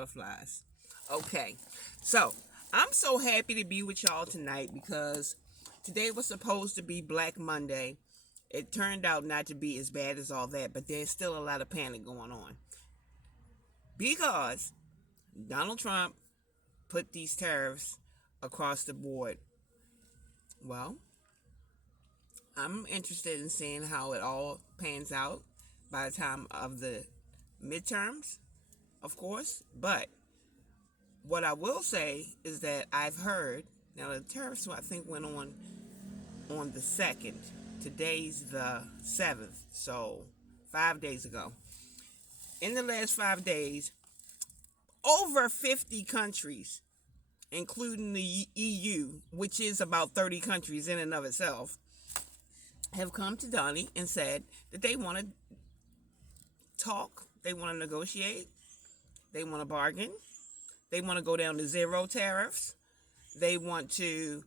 butterflies. Okay, so I'm so happy to be with y'all tonight because today was supposed to be Black Monday. It turned out not to be as bad as all that, but there's still a lot of panic going on because Donald Trump put these tariffs across the board. Well, I'm interested in seeing how it all pans out by the time of the midterms, of course. But what I will say is that I've heard, now the tariffs I think went on the 2nd. Today's the 7th, so 5 days ago. In the last 5 days, over 50 countries, including the EU, which is about 30 countries in and of itself, have come to Donnie and said that they want to talk, they want to negotiate, they want to bargain, they want to go down to zero tariffs, they want to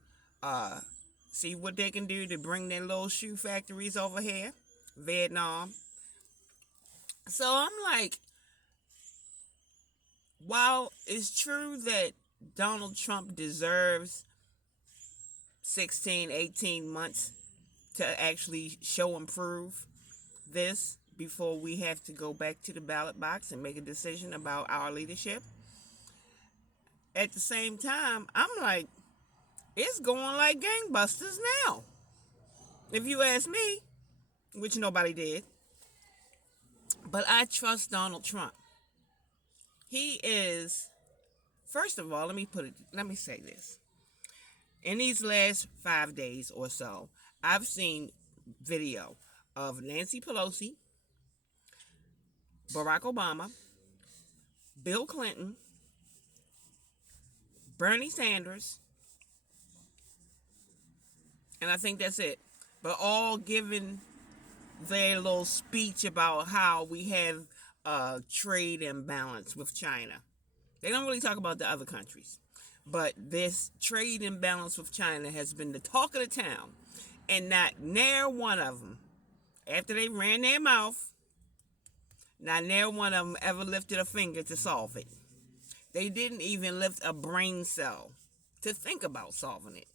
see what they can do to bring their little shoe factories over here, Vietnam. So I'm like, while it's true that Donald Trump deserves 16, 18 months to actually show and prove this before we have to go back to the ballot box and make a decision about our leadership. At the same time, I'm like, it's going like gangbusters now. If you ask me, which nobody did, but I trust Donald Trump. He is, first of all, let me say this. In these last 5 days or so, I've seen video of Nancy Pelosi, Barack Obama, Bill Clinton, Bernie Sanders, and I think that's it. But all giving their little speech about how we have a trade imbalance with China. They don't really talk about the other countries. But this trade imbalance with China has been the talk of the town. And not near one of them, after they ran their mouth, not near one of them ever lifted a finger to solve it. They didn't even lift a brain cell to think about solving it.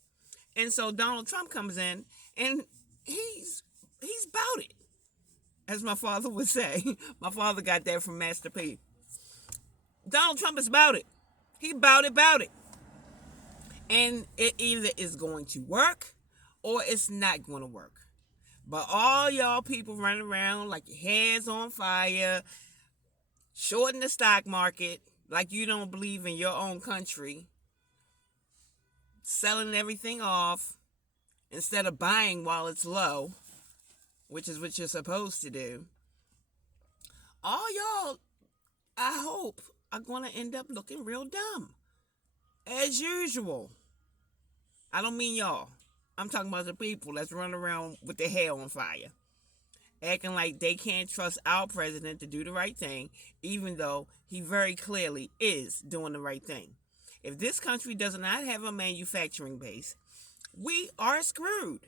And so Donald Trump comes in and he's about it, as my father would say. My father got that from Master P. Donald Trump is about it. He about it. And it either is going to work or it's not going to work. But all y'all people running around like your hair's on fire, shorting the stock market like you don't believe in your own country, selling everything off instead of buying while it's low, which is what you're supposed to do. All y'all, I hope, are going to end up looking real dumb. As usual. I don't mean y'all. I'm talking about the people that's running around with their hair on fire, acting like they can't trust our president to do the right thing, even though he very clearly is doing the right thing. If this country does not have a manufacturing base, we are screwed.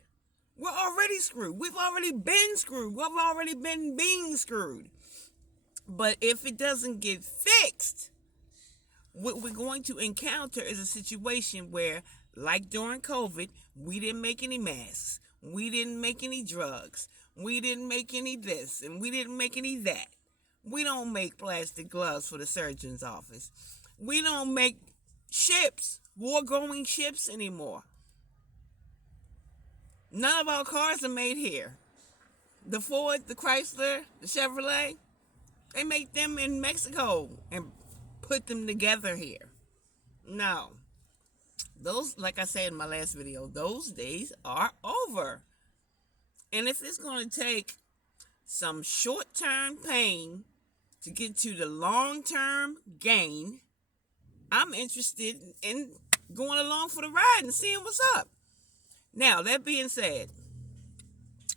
We're already screwed. We've already been screwed. We've already been being screwed. But if it doesn't get fixed, what we're going to encounter is a situation where, like during COVID, we didn't make any masks. We didn't make any drugs. We didn't make any this. And we didn't make any that. We don't make plastic gloves for the surgeon's office. We don't make ships, war-going ships anymore. None of our cars are made here. The Ford, the Chrysler, the Chevrolet, they make them in Mexico and put them together here. No. Those, like I said in my last video, those days are over. And if it's going to take some short-term pain to get to the long-term gain, I'm interested in going along for the ride and seeing what's up. Now, that being said,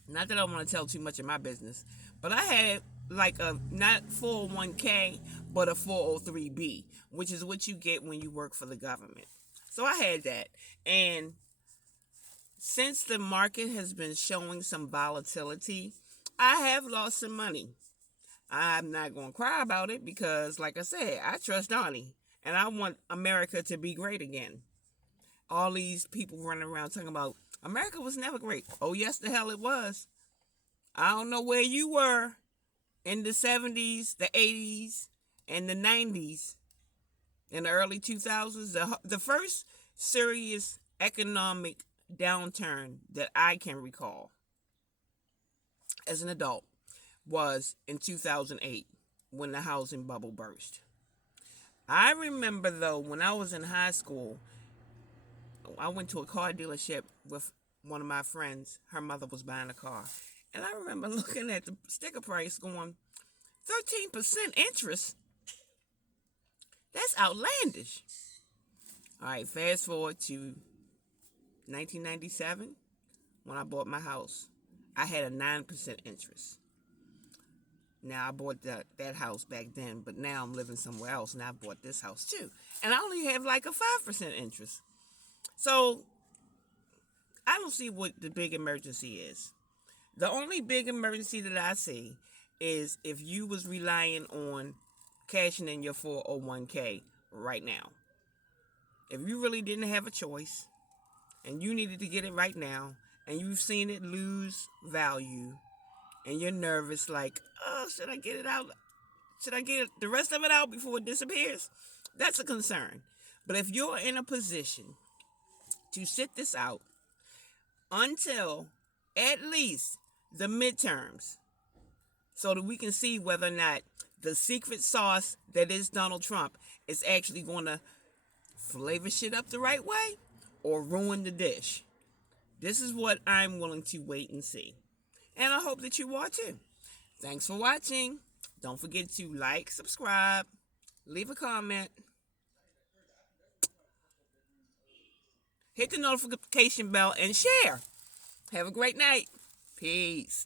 not that I want to tell too much of my business, but I had like a not 401k, but a 403b, which is what you get when you work for the government. So I had that. And since the market has been showing some volatility, I have lost some money. I'm not going to cry about it because, like I said, I trust Donnie. And I want America to be great again. All these people running around talking about America was never great. Oh, yes, the hell it was. I don't know where you were in the 70s, the 80s, and the 90s, in the early 2000s. The first serious economic downturn that I can recall as an adult was in 2008 when the housing bubble burst. I remember, though, when I was in high school, I went to a car dealership with one of my friends. Her mother was buying a car. And I remember looking at the sticker price going, 13% interest? That's outlandish. All right, fast forward to 1997 when I bought my house. I had a 9% interest. Now, I bought that house back then, but now I'm living somewhere else, and I bought this house too. And I only have like a 5% interest. So, I don't see what the big emergency is. The only big emergency that I see is if you was relying on cashing in your 401k right now. If you really didn't have a choice, and you needed to get it right now, and you've seen it lose value, and you're nervous like, oh, should I get it out? Should I get the rest of it out before it disappears? That's a concern. But if you're in a position to sit this out until at least the midterms, so that we can see whether or not the secret sauce that is Donald Trump is actually going to flavor shit up the right way or ruin the dish. This is what I'm willing to wait and see. And I hope that you are too. Thanks for watching. Don't forget to like, subscribe, leave a comment, hit the notification bell, and share. Have a great night. Peace.